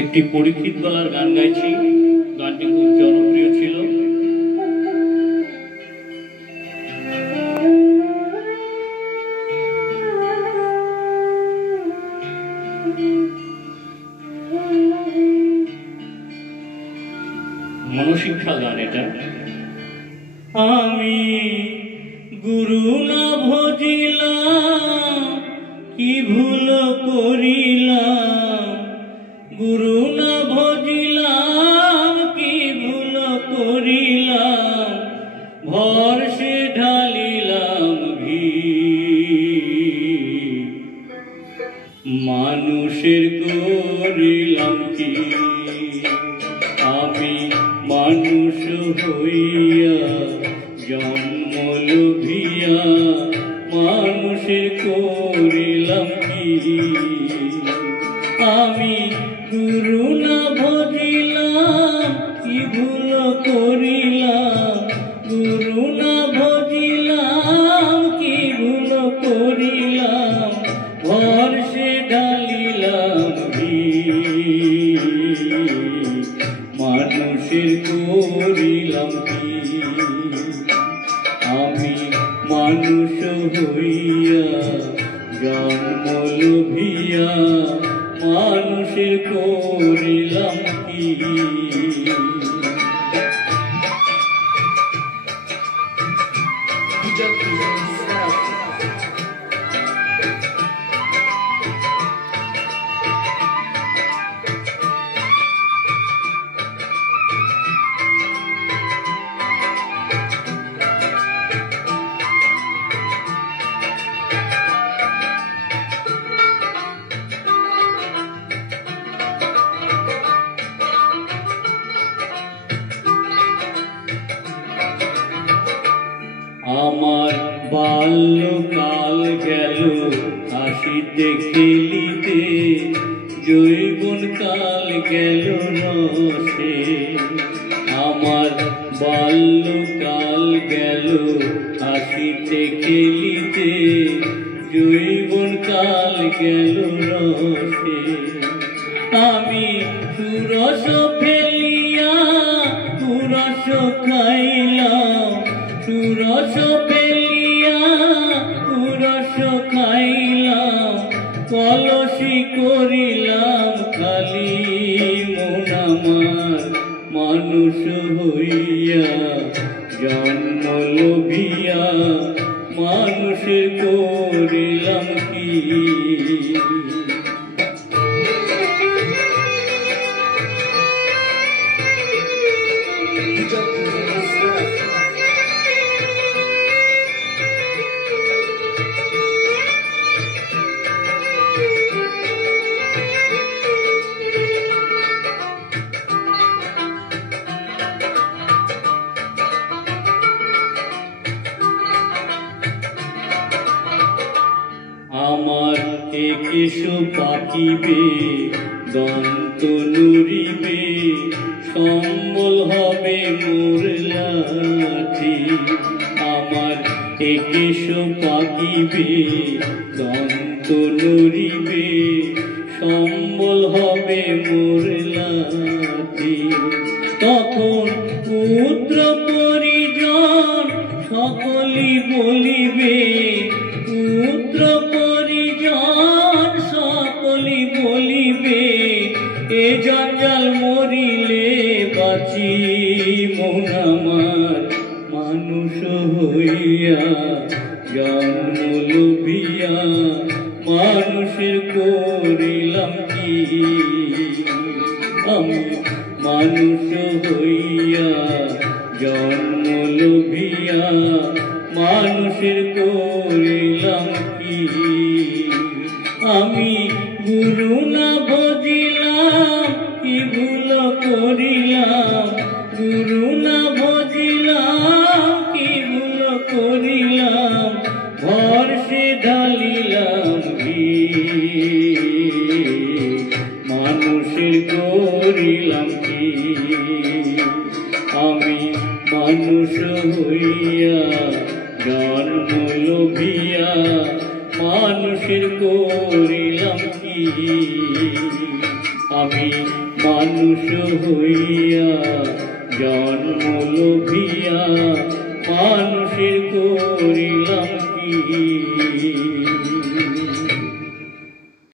একটি পরীক্ষিত বালার গান গাইছি। গানটি খুব জনপ্রিয় ছিল। মনশিক্ষা গান এটা। আমি গুরু না ভজিলাম, কি ভুল করিলাম। গুরু না ভজিলাম, কি ভুল করিলাম। ভরসে ঢালিলাম ঘি, মানুষের করিলাম কি। আমি মানুষ হইয়া জন্ম লোভিয়া, মানুষের করিলাম কি। আমি গুরু না ভজিলাম, কি ভুল করিলাম। গুরু না ভজিলাম, কি ভুল করিলাম। ভরসে ঢালিলাম ঘি, মানুষের করিলাম কি। আমি মানুষ হইয়া জন্ম লোভিয়া, মানুষের করিলাম কি। আমার বাল্যকাল গেল হাসিতে খেলিতে, যৌবন কাল গেল রসে। আমার বাল্যকাল গেল হাসিতে খেলিতে, যৌবন কাল গেল রসে। আমি সুরস ফেলিয়া পুরস খাইলাম, সুরস ফেলিয়া পুরস খাইলাম। কলসি করিলাম খালি মন আমার, মানুষ হইয়া জন্ম লোভিয়া, মানুষের করিলাম কি। আমার কেশ পাকিবে, দন্ত নুরিবে, সম্বল হবে মোর লাঠি। আমার কেশ পাকিবে, দন্ত নুরিবে, সম্বল হবে মোর লাঠি। তখন পুত্র পরিজন সকলি বলিবে, পুত্র পরিজন সকলি বলিবে। এ জঞ্জাল মরিলে বাঁচি মন আমার, মানুষ হইয়া জন্ম লোভিয়া, মানুষের করিলাম কি। আমি মানুষ হইয়া জন্ম লোভিয়া, মানুষের করিলাম কি। আমি গুরু না ভজিলাম, কি ভুল করিলাম। গুরু না ভজিলাম, কি ভুল করিলাম। ভরসে ঢালিলাম ঘি, মানুষের করিলাম কি। আমি মানুষ হইয়া জন্ম লোভিয়া, মানুষের করিলাম কি। আমি মানুষ হইয়া জন্ম লোভিয়া মানুষের করিলাম কি।